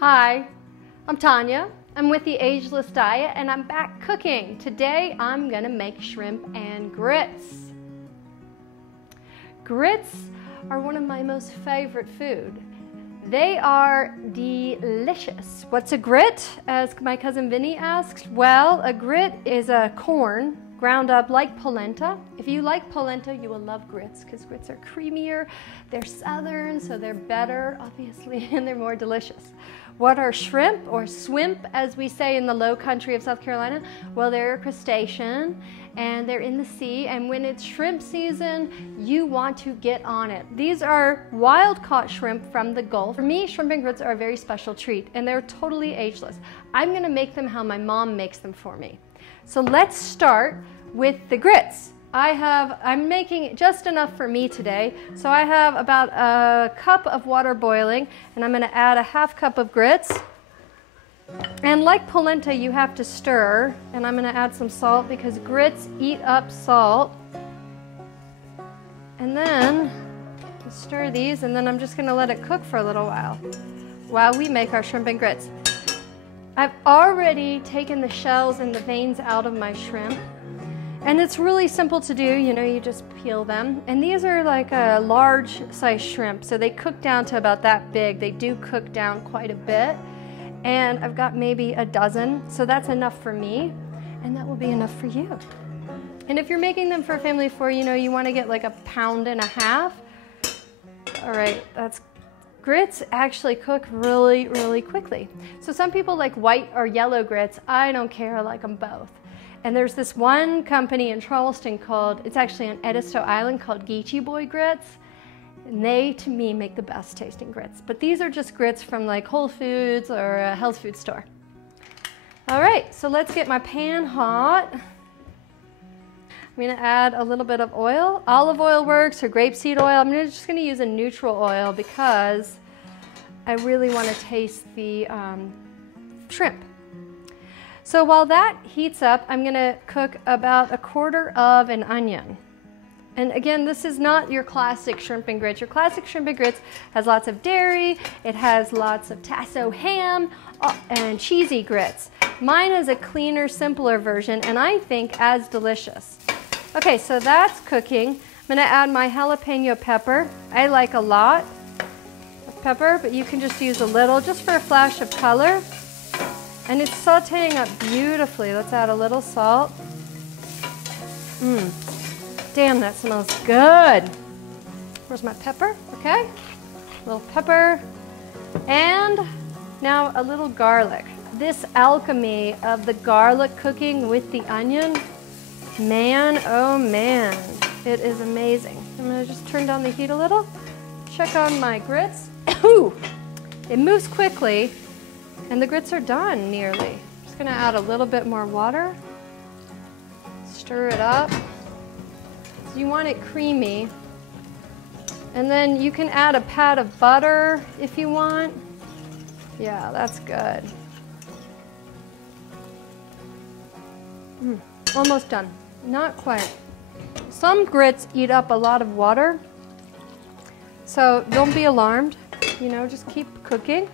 Hi, I'm Tanya. I'm with the Ageless diet and I'm back cooking. Today I'm gonna make shrimp and grits. Grits are one of my most favorite food. They are delicious. What's a grit, as my cousin Vinny asked? Well, a grit is a corn ground up like polenta. If you like polenta, you will love grits because grits are creamier, they're southern, so they're better, obviously, and they're more delicious. What are shrimp, or swimp, as we say in the low country of South Carolina? Well, they're a crustacean, and they're in the sea, and when it's shrimp season, you want to get on it. These are wild-caught shrimp from the Gulf. For me, shrimp and grits are a very special treat, and they're totally ageless. I'm gonna make them how my mom makes them for me. So let's start with the grits. I'm making just enough for me today. So I have about a cup of water boiling, and I'm gonna add a half cup of grits. And like polenta, you have to stir, and I'm gonna add some salt because grits eat up salt. And then stir these, and then I'm just gonna let it cook for a little while we make our shrimp and grits. I've already taken the shells and the veins out of my shrimp, and it's really simple to do. You know, you just peel them, and these are like a large size shrimp, so they cook down to about that big. They do cook down quite a bit, and I've got maybe a dozen, so that's enough for me, and that will be enough for you. And if you're making them for a family of four, you know, you want to get like 1.5 pounds. All right, that's grits actually cook really, really quickly. So some people like white or yellow grits. I don't care, I like them both. And there's this one company in Charleston it's actually on Edisto Island, called Geechee Boy Grits. And they, to me, make the best tasting grits. But these are just grits from like Whole Foods or a health food store. All right, so let's get my pan hot. I'm gonna add a little bit of oil. Olive oil works, or grapeseed oil. I'm just gonna use a neutral oil because I really wanna taste the shrimp. So while that heats up, I'm gonna cook about 1/4 of an onion. And again, this is not your classic shrimp and grits. Your classic shrimp and grits has lots of dairy, it has lots of tasso ham, and cheesy grits. Mine is a cleaner, simpler version, and I think as delicious. Okay, so that's cooking. I'm gonna add my jalapeno pepper. I like a lot of pepper, but you can just use a little, just for a flash of color. And it's sauteing up beautifully. Let's add a little salt. Damn, that smells good. Where's my pepper? Okay, a little pepper. And now a little garlic. This alchemy of the garlic cooking with the onion, man, oh man, it is amazing. I'm gonna just turn down the heat a little. Check on my grits. Ooh, it moves quickly, and the grits are done nearly. Just gonna add a little bit more water. Stir it up. So you want it creamy. And then you can add a pat of butter if you want. Yeah, that's good. Almost done. Not quite. Some grits eat up a lot of water, so don't be alarmed. You know, just keep cooking.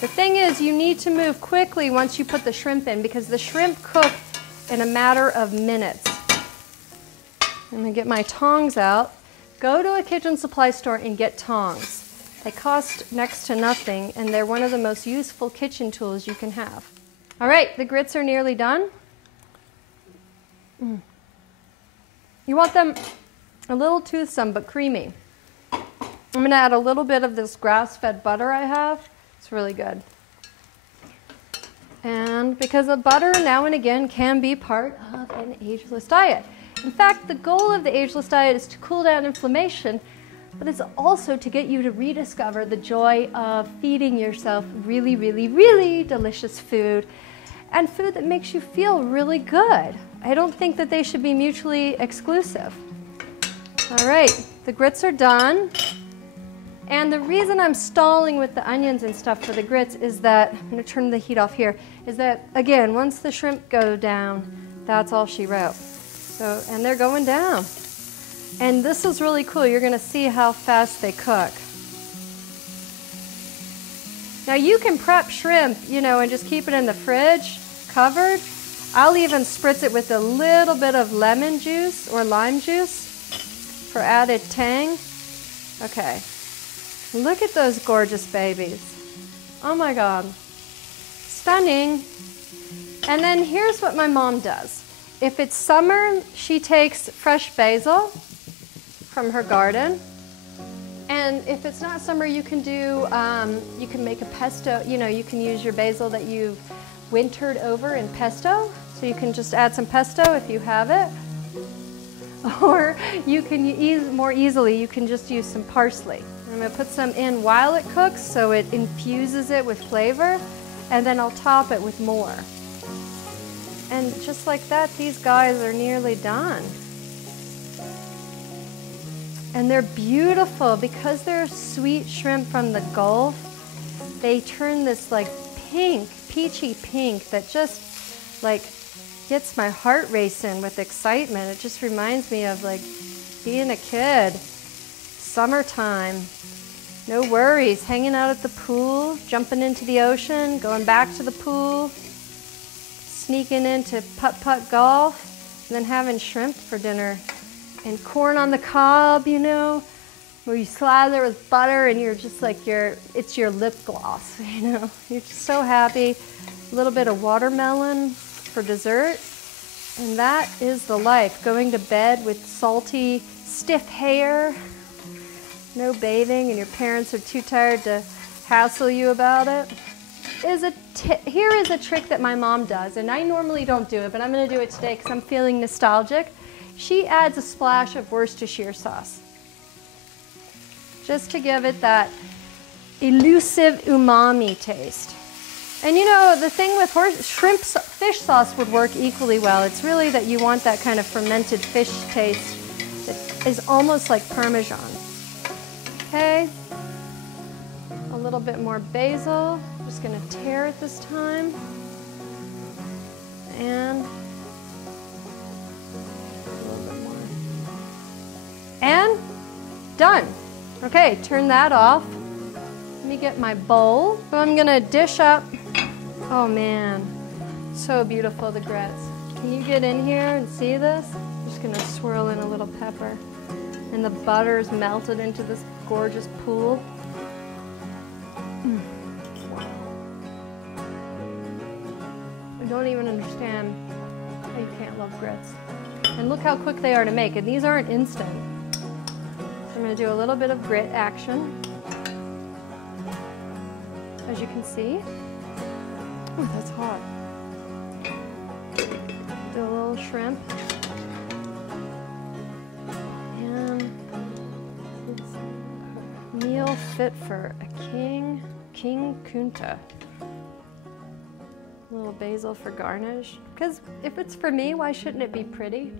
The thing is, you need to move quickly once you put the shrimp in, because the shrimp cook in a matter of minutes. I'm gonna get my tongs out. Go to a kitchen supply store and get tongs. They cost next to nothing, and they're one of the most useful kitchen tools you can have. All right, the grits are nearly done. You want them a little toothsome but creamy. I'm gonna add a little bit of this grass-fed butter I have. It's really good. And because the butter now and again can be part of an ageless diet. In fact, the goal of the ageless diet is to cool down inflammation, but it's also to get you to rediscover the joy of feeding yourself really, really, really delicious food, and food that makes you feel really good. I don't think that they should be mutually exclusive. All right, the grits are done. And the reason I'm stalling with the onions and stuff for the grits is that, I'm gonna turn the heat off here, is that, again, once the shrimp go down, that's all she wrote. So, and they're going down. And this is really cool. You're gonna see how fast they cook. Now you can prep shrimp, you know, and just keep it in the fridge, covered. I'll even spritz it with a little bit of lemon juice or lime juice for added tang. Okay, look at those gorgeous babies. Oh my God, stunning. And then here's what my mom does. If it's summer, she takes fresh basil from her garden. And if it's not summer, you can do, you can make a pesto, you know, you can use your basil that you've wintered over in pesto. So you can just add some pesto if you have it. Or you can more easily, you can just use some parsley. I'm gonna put some in while it cooks so it infuses it with flavor, and then I'll top it with more. And just like that, these guys are nearly done. And they're beautiful because they're sweet shrimp from the Gulf. They turn this like pink, peachy pink that just like gets my heart racing with excitement. It just reminds me of like being a kid, summertime, no worries, hanging out at the pool, jumping into the ocean, going back to the pool, sneaking into putt-putt golf, and then having shrimp for dinner. And corn on the cob, you know, where you slather with butter and you're just like, it's your lip gloss, you know. You're just so happy. A little bit of watermelon for dessert. And that is the life, going to bed with salty, stiff hair, no bathing, and your parents are too tired to hassle you about it. Here is a trick that my mom does, and I normally don't do it, but I'm gonna do it today because I'm feeling nostalgic. She adds a splash of Worcestershire sauce, just to give it that elusive umami taste. And you know, the thing with fish sauce would work equally well. It's really that you want that kind of fermented fish taste that is almost like Parmesan. Okay, a little bit more basil. I'm just gonna tear it this time. And and done. Okay, turn that off. Let me get my bowl. So I'm gonna dish up. Oh man, so beautiful, the grits. Can you get in here and see this? I'm just gonna swirl in a little pepper. And the butter's melted into this gorgeous pool. Wow. I don't even understand how you can't love grits. And look how quick they are to make, and these aren't instant. I'm going to do a little bit of grit action, as you can see. Oh, that's hot. Do a little shrimp. And it's a meal fit for a king kunta. A little basil for garnish. Because if it's for me, why shouldn't it be pretty?